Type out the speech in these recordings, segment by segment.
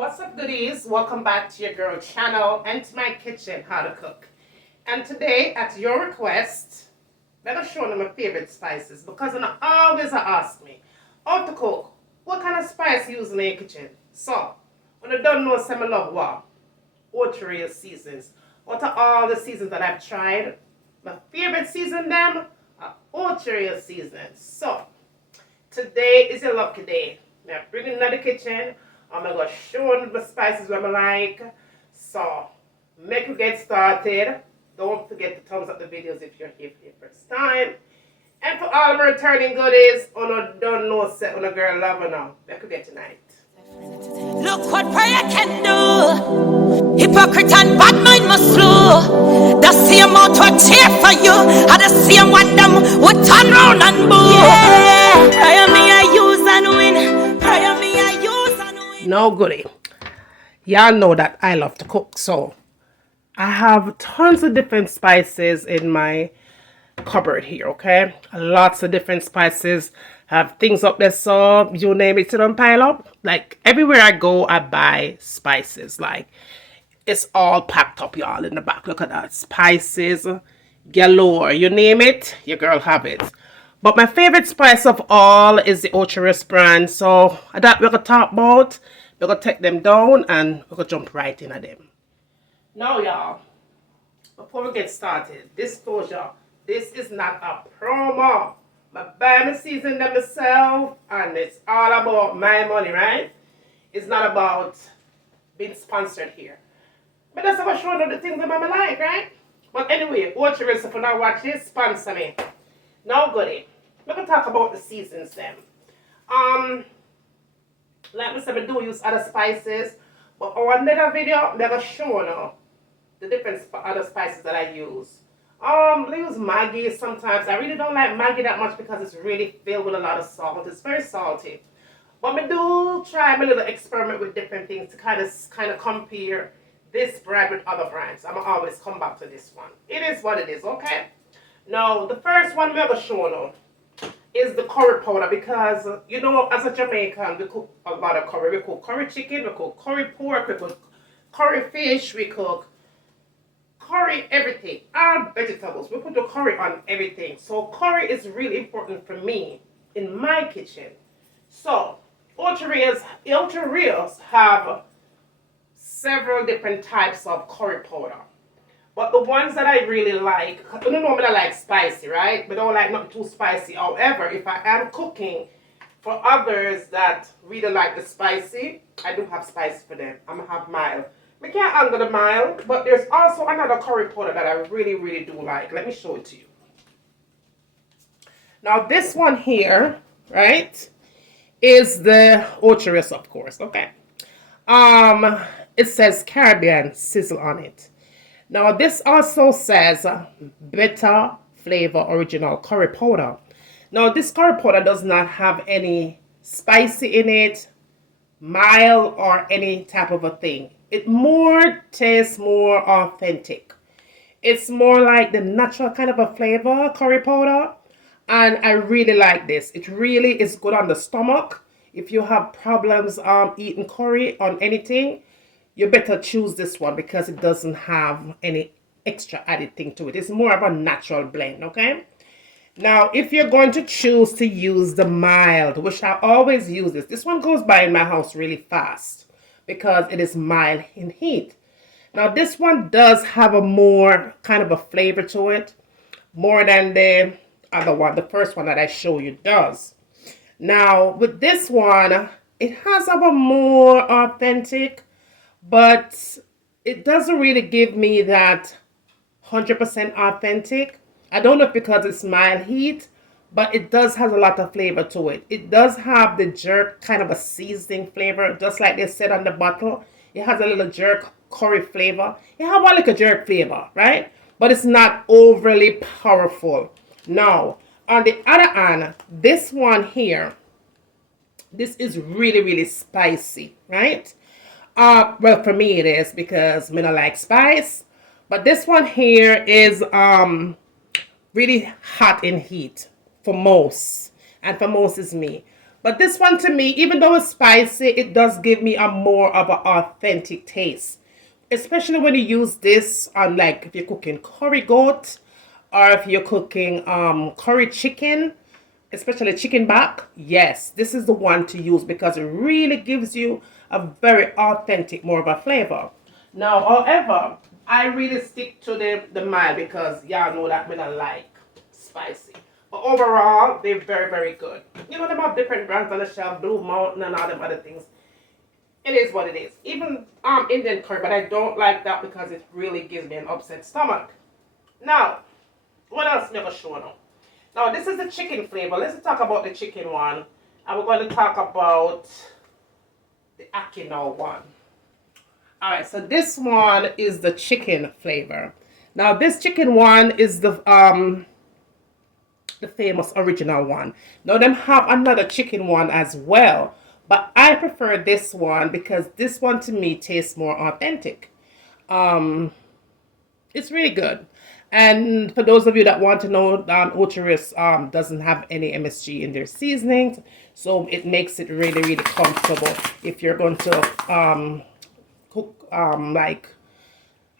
What's up, goodies? Welcome back to your girl channel and to my kitchen, how to cook. And today, at your request, I'm going to show them my favorite spices because you always ask me how to cook. What kind of spice you use in your kitchen? So, when you don't know, some love what? Ulterior seasons. What are all the seasons that I've tried? My favorite season them are ulterior seasons. So, today is a lucky day. Now, bringing in the kitchen. I'm going to show you the spices that I like. So, make you get started. Don't forget to thumbs up the videos if you're here for your first time. And for all my returning goodies, don't know set on a girl lover now. Make you get tonight. Look what prayer can do. Hypocrite and bad mind must flow. The same out what cheer for you. And the same one them would turn round and boo. Yeah, prayer me I use and win. Prayer me I use and win. No goodie. Y'all know that I love to cook, so I have tons of different spices in my cupboard here, okay? Lots of different spices. Have things up there, so you name it, to them pile up. Like everywhere I go, I buy spices. Like it's all packed up, y'all, in the back. Look at that. Spices galore. You name it, your girl have it. But my favorite spice of all is the Ocherous brand. So that we're gonna talk about. We're gonna take them down and we're gonna jump right into them. Now, y'all, before we get started, disclosure, this is not a promo. I buy my season them myself, and it's all about my money, right? It's not about being sponsored here. But that's about showing you the things that I like, right? But anyway, watch your if you not watch this, sponsor me. Now, goodie. We're going to talk about the seasons then. Like I said, I do use other spices, but on another video, I'm going to show you the different other spices that I use. I use Maggi sometimes. I really don't like Maggi that much because it's really filled with a lot of salt. It's very salty. But I do try my little experiment with different things to kind of compare this brand with other brands. I'm going to always come back to this one. It is what it is, okay? Now, the first one we're going to show you is the curry powder because, you know, as a Jamaican, we cook a lot of curry. We cook curry chicken, we cook curry pork, we cook curry fish, we cook curry everything, all vegetables. We put the curry on everything. So curry is really important for me in my kitchen. So Ulteriors have several different types of curry powder. But the ones that I really like, you know me, I like spicy, right? But I don't like not too spicy. However, if I am cooking for others that really like the spicy, I do have spicy for them. I'm gonna have mild. I can't handle the mild, but there's also another curry powder that I really, really do like. Let me show it to you. Now this one here, right, is the Ocherous, of course. Okay. It says Caribbean sizzle on it. Now this also says Better Flavor Original Curry Powder. Now this curry powder does not have any spicy in it, mild, or any type of a thing. It more tastes more authentic. It's more like the natural kind of a flavor curry powder, and I really like this. It really is good on the stomach. If you have problems eating curry on anything, you better choose this one because it doesn't have any extra added thing to it. It's more of a natural blend, okay? Now, if you're going to choose to use the mild, which I always use this one goes by in my house really fast because it is mild in heat. Now, this one does have a more kind of a flavor to it, more than the other one, the first one that I show you does. Now, with this one, it has a more authentic, but it doesn't really give me that 100% authentic. I don't know if because it's mild heat, but it does have a lot of flavor to it. It does have the jerk kind of a seasoning flavor, just like they said on the bottle. It has a little jerk curry flavor. It has one like a jerk flavor, right? But it's not overly powerful. Now, on the other hand, this one here, this is really, really spicy, right? Well, for me it is because I don't like spice. But this one here is really hot in heat for most. And for most is me. But this one to me, even though it's spicy, it does give me a more of an authentic taste. Especially when you use this on, like, if you're cooking curry goat or if you're cooking curry chicken, especially chicken back. Yes, this is the one to use because it really gives you a very authentic, more of a flavor. Now, however, I really stick to the mild because y'all know that when I like spicy. But overall, they're very, very good. You know, they have different brands on the shelf, Blue Mountain and all them other things. It is what it is. Even Indian curry, but I don't like that because it really gives me an upset stomach. Now, what else never show now? Now, this is the chicken flavor. Let's talk about the chicken one. And we're going to talk about the Akino one. Alright, so this one is the chicken flavor. Now, this chicken one is the famous original one. Now, them have another chicken one as well. But I prefer this one because this one to me tastes more authentic. It's really good. And for those of you that want to know, Ocharis doesn't have any MSG in their seasonings, so it makes it really, really comfortable if you're going to cook like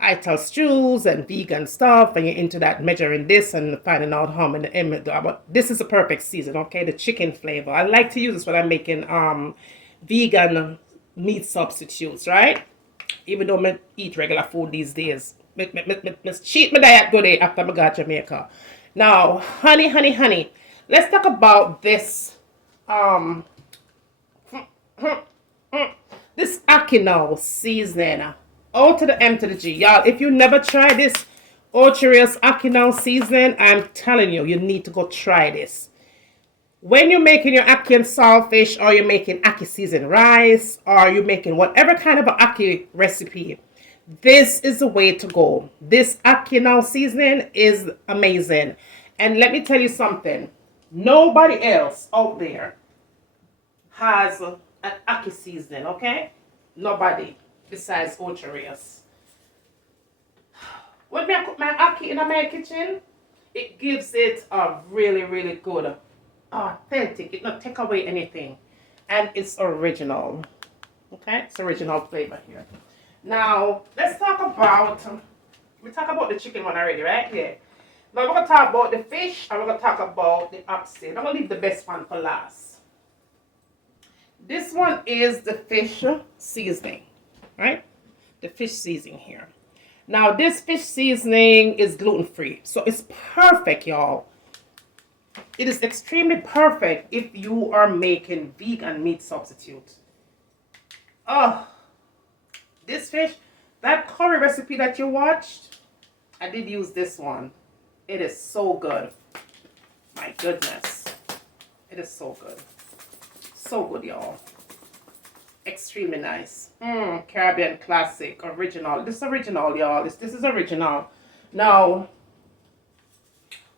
ital stews and vegan stuff, and you're into that measuring this and finding out how many ml. But this is a perfect season, okay? The chicken flavor. I like to use this when I'm making vegan meat substitutes, right? Even though I eat regular food these days. I cheat my diet good day after I got Jamaica. Now, honey. Let's talk about this this Akino seasoning. O to the M to the G. Y'all, if you never try this Ocharis Akino seasoning, I'm telling you, you need to go try this. When you're making your ackee and saltfish, or you're making ackee seasoned rice, or you're making whatever kind of an ackee recipe, this is the way to go. This Akino seasoning is amazing. And let me tell you something. Nobody else out there has an ackee seasoning, okay? Nobody besides Ocharis. When I cook my ackee in my kitchen, it gives it a really, really good authentic. It not take away anything, and it's original. Okay, it's original flavor here. Now let's talk about. We talk about the chicken one already, right? Yeah. Now we're gonna talk about the fish, and we're gonna talk about the oxtail. I'm gonna leave the best one for last. This one is the fish seasoning, right? The fish seasoning here. Now this fish seasoning is gluten free, so it's perfect, y'all. It is extremely perfect if you are making vegan meat substitute. Oh, this fish, that curry recipe that you watched, I did use this one. It is so good. My goodness. It is so good. So good, y'all. Extremely nice. Caribbean classic, original. This is original, y'all. This is original. Now,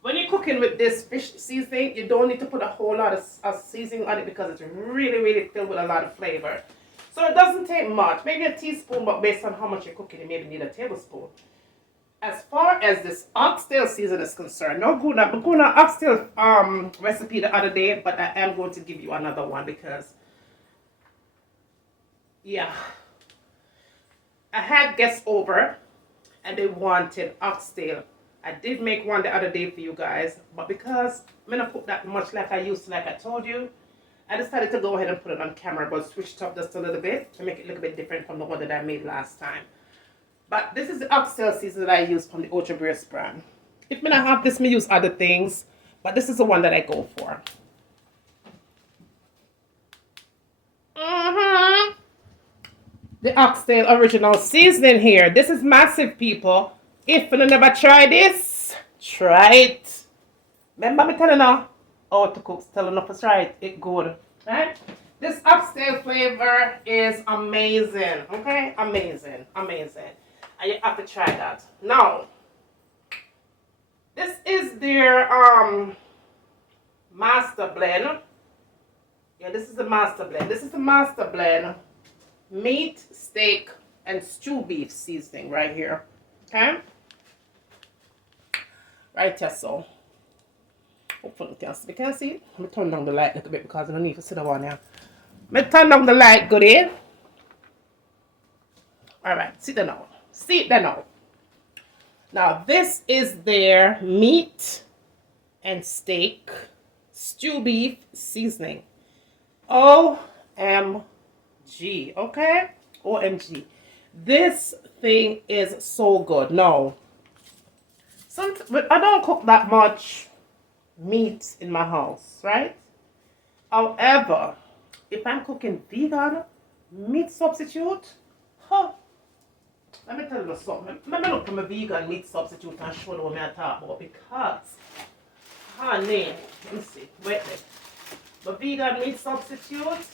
when you're cooking with this fish seasoning, you don't need to put a whole lot of seasoning on it because it's really, really filled with a lot of flavor. So it doesn't take much. Maybe a teaspoon, but based on how much you're cooking, you maybe need a tablespoon. As far as this oxtail season is concerned, no good. I'm going to oxtail recipe the other day, but I am going to give you another one because, yeah, I had guests over and they wanted oxtail. I did make one the other day for you guys, but because I'm not put that much like I used to, like I told you, I decided to go ahead and put it on camera, but switch it up just a little bit to make it look a bit different from the one that I made last time. But this is the oxtail season that I use from the Ocharis brand. If I don't have this, I use other things, but this is the one that I go for. The oxtail original seasoning here. This is massive, people. If you never try this, try it. Remember me telling you how to cook, telling you to try it. It's good. Right? This oxtail flavor is amazing. Okay? Amazing. Amazing. And you have to try that. Now, this is their master blend. Yeah, this is the master blend. This is the master blend meat, steak, and stew beef seasoning right here. Okay? Right here, so. Hopefully you can see. You can see it? Let me turn down the light a little bit because I don't need to sit down now. Let me turn down the light, Goodie. Alright, sit down now. Sit down now. Now, this is their meat and steak stew beef seasoning. OMG, okay? OMG. This thing is so good. No, I don't cook that much meat in my house, right? However, if I'm cooking vegan meat substitute, huh, let me tell you something. Let me look for my vegan meat substitute and show you what I'm talking about because, honey, let me see, wait a minute. My vegan meat substitute,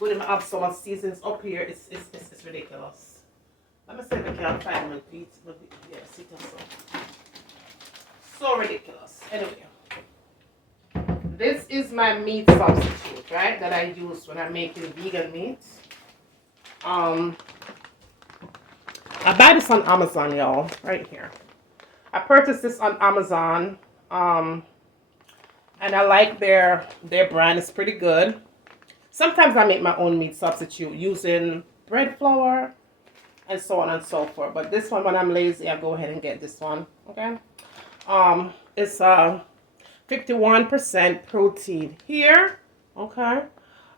we didn't have so much seasons up here, it's ridiculous. Let me see if I can find my feet. Yeah, see so ridiculous. Anyway, this is my meat substitute, right? That I use when I'm making vegan meat. I buy this on Amazon, y'all, right here. I purchased this on Amazon, and I like their brand. It's pretty good. Sometimes I make my own meat substitute using bread flour and so on and so forth. But this one, when I'm lazy, I go ahead and get this one. Okay. It's 51% protein here. Okay.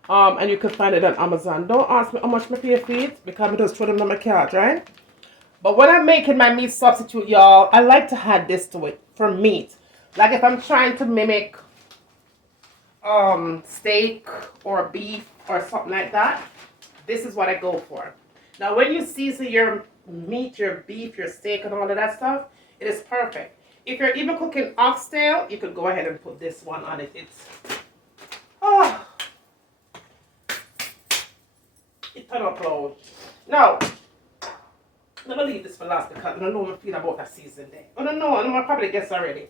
And you can find it on Amazon. Don't ask me how much my pay for it because I just throw them on my cart, right? But when I'm making my meat substitute, y'all, I like to add this to it for meat. Like if I'm trying to mimic steak or beef or something like that, this is what I go for. Now when you season your meat, your beef, your steak and all of that stuff, it is perfect. If you're even cooking oxtail, you could go ahead and put this one on it. It's it turned out loud. Now let me leave this for last because I don't know what I feel about that season there. I don't know, I probably guess already.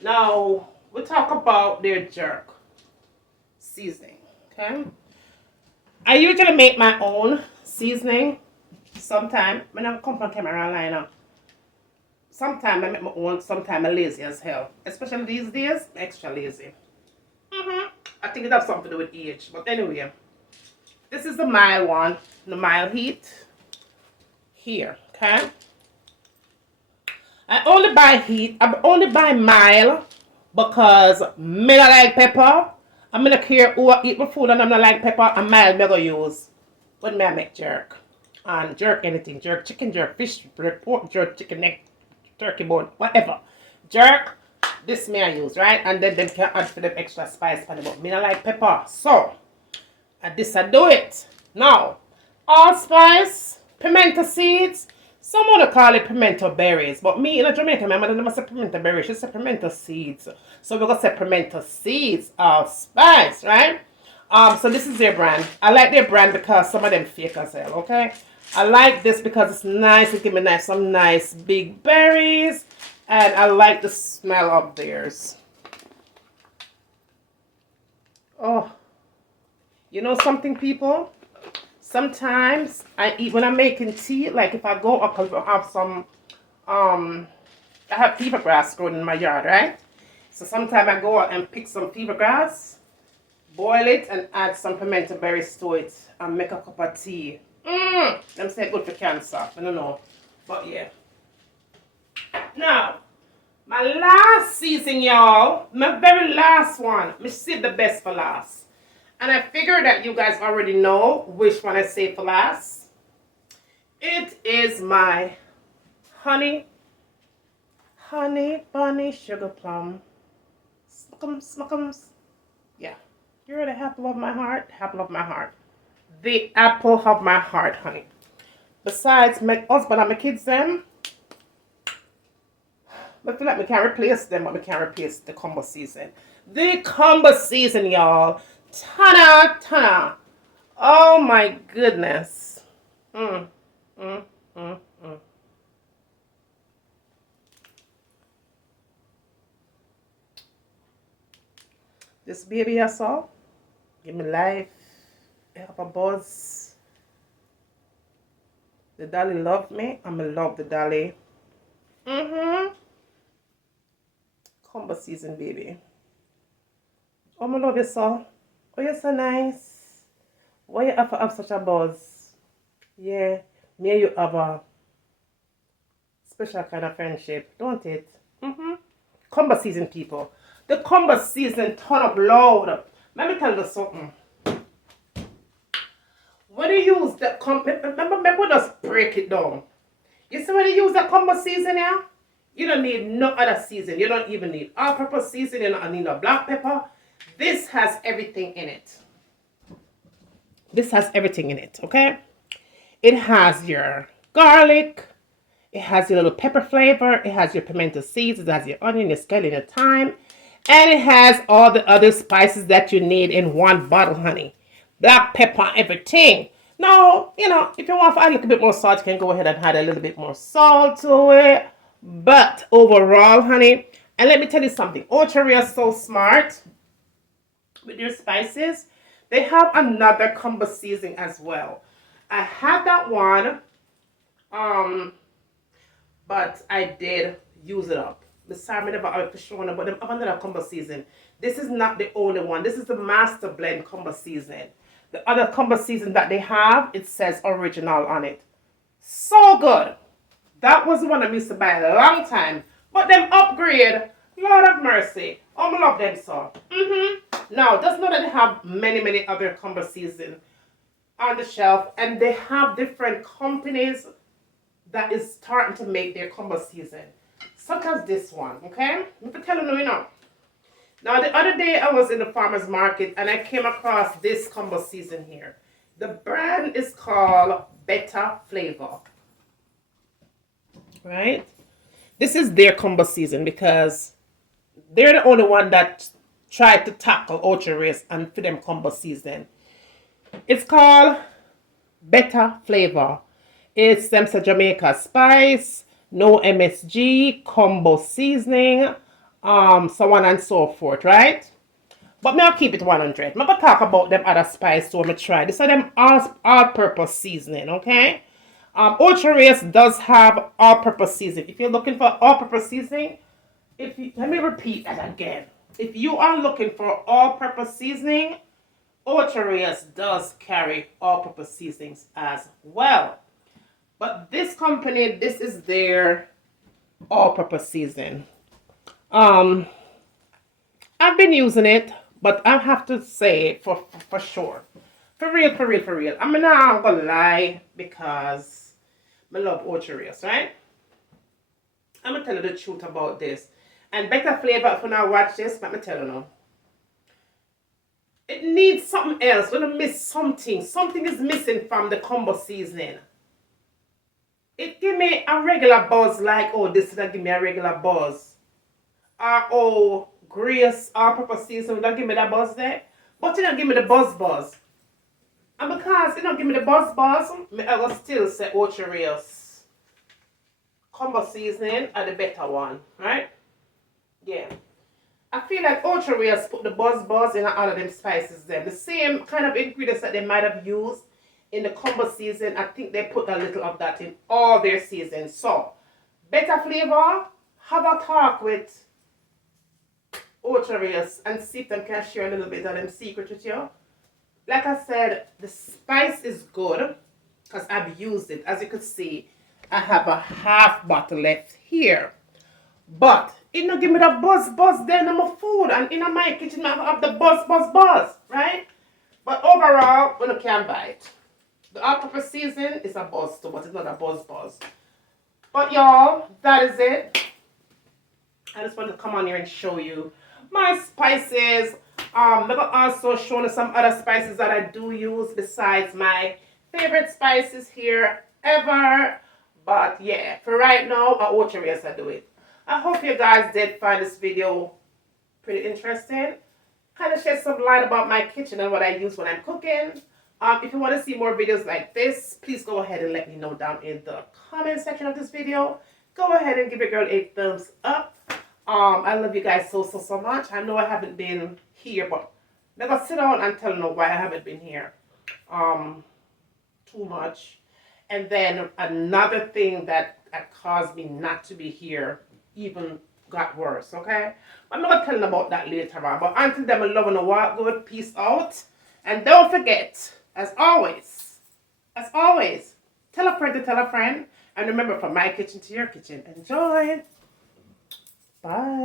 Now we'll talk about their jerk seasoning. Okay. I usually make my own seasoning. Sometimes when I come on camera line up. Sometimes I make my own, sometimes I'm lazy as hell. Especially these days, extra lazy. I think it has something to do with age. But anyway, this is the mild one, the mild heat. Here, okay? I only buy mild because me not like pepper. I'm gonna care who I eat my food and I'm not like pepper and mild me go use when I make jerk. And jerk anything, jerk chicken, jerk fish, jerk pork, jerk chicken neck, turkey bone, whatever. Jerk, this me I use, right? And then them can add for them extra spice for them. But me not like pepper. So, this I do it. Now, allspice, pimento seeds. Someone will call it pimento berries. But me in Jamaica, my mother never said pimento berries. She said pimento seeds. So we're going to say pimento seeds, allspice, right? So this is their brand. I like their brand because some of them fake as hell, okay? I like this because it's nice. It gives me some nice big berries. And I like the smell of theirs. Oh. You know something, people? Sometimes I eat when I'm making tea. Like if I go up, I have some, I have fever grass growing in my yard, right? So sometimes I go out and pick some fever grass, boil it, and add some pimento berries to it, and make a cup of tea. Them say good for cancer. I don't know, but yeah. Now, my last season, y'all, my very last one. Me save the best for last. And I figure that you guys already know which one I save for last. It is my honey bunny sugar plum. Smuckums. Yeah. You're the apple of my heart. Apple of my heart. The apple of my heart, honey. Besides my husband and my kids, them, I feel like we can't replace them, but we can't replace the combo season. The combo season, y'all. Tana. Oh my goodness. This baby I saw, give me life, have a buzz. The dolly loved me, I'm gonna love the dolly. Combo season, baby. Oh, my love you so. Oh, you're so nice. Why you have such a buzz? Yeah, me and you have a special kind of friendship, don't it? Mm-hmm. Combo season people. The combo season turn up loud. Let me tell you something. When you use the remember just break it down. You see when you use the combo season here? You don't need no other season. You don't even need all-purpose season. You don't need no black pepper. This has everything in it. This has everything in it, okay? It has your garlic. It has your little pepper flavor. It has your pimento seeds. It has your onion, your scallion, your thyme. And it has all the other spices that you need in one bottle, honey. Black pepper, everything. Now, if you want to add a little bit more salt, you can go ahead and add a little bit more salt to it. But overall, honey, and let me tell you something. Ochoria is so smart with your spices. They have another combo seasoning as well. I had that one, but I did use it up. The salmon never out for sure, but them have another combo season. This is not the only one. This is the master blend combo season. The other combo season that they have, it says original on it. So good. That was the one I used to buy a long time. But them upgrade, Lord of mercy. Oh, I love them so. Now, just know that they have many other combo season on the shelf, and they have different companies that is starting to make their combo season, such as this one. Okay, I'm gonna tell you. Now, the other day I was in the farmer's market and I came across this combo season here. The brand is called Better Flavor. Right? This is their combo season because they're the only one that tried to tackle ultra race and for them combo season. It's called Better Flavor. It's them Jamaica spice, no MSG, combo seasoning, so on and so forth, right? But me I'll keep it 100. I'm gonna talk about them other spice so I'm gonna try. This are them all-purpose seasoning, okay? Ultra Race does have all-purpose seasoning. If you're looking for all-purpose seasoning, let me repeat that again. If you are looking for all-purpose seasoning, Ultra Race does carry all-purpose seasonings as well. But this company, this is their all-purpose seasoning. I've been using it, but I have to say for sure. For real. I'm not gonna lie because I love Ultra Race, right? I'm gonna tell you the truth about this. And Better Flavor, if you now watch this, let me tell you now. It needs something else. We're gonna miss something. Something is missing from the combo seasoning. It give me a regular buzz like, oh, this is give me a regular buzz. Oh, Grace, all-purpose seasoning, don't give me that buzz there. But it don't give me the buzz. And because it don't give me the buzz, I will still say Ultra Race combo seasoning are the better one, right? Yeah. I feel like Ultra Race put the buzz in all of them spices there. The same kind of ingredients that they might have used in the combo season, I think they put a little of that in all their seasons. So, Better Flavor, have a talk with Ultra Race and see if they can share a little bit of them secret with you. Like I said, the spice is good because I've used it. As you can see, I have a half bottle left here. But it not give me the buzz then in my food and in my kitchen I have the buzz, right? But overall, we can't buy it. The all-purpose season is a buzz too, but it's not a buzz. But y'all, that is it. I just want to come on here and show you my spices. I'm going to also show you some other spices that I do use besides my favorite spices here ever. But yeah, for right now, I Ultra Race I do it. I hope you guys did find this video pretty interesting. Kind of shed some light about my kitchen and what I use when I'm cooking. If you want to see more videos like this, please go ahead and let me know down in the comment section of this video. Go ahead and give your girl a thumbs up. I love you guys so much. I know I haven't been here, but I'm gonna sit down and tell you why I haven't been here too much. And then another thing that caused me not to be here even got worse, okay? I'm not gonna tell them about that later on. But until then, I love and walk good. Peace out. And don't forget, as always, tell a friend to tell a friend. And remember, from my kitchen to your kitchen. Enjoy. Bye.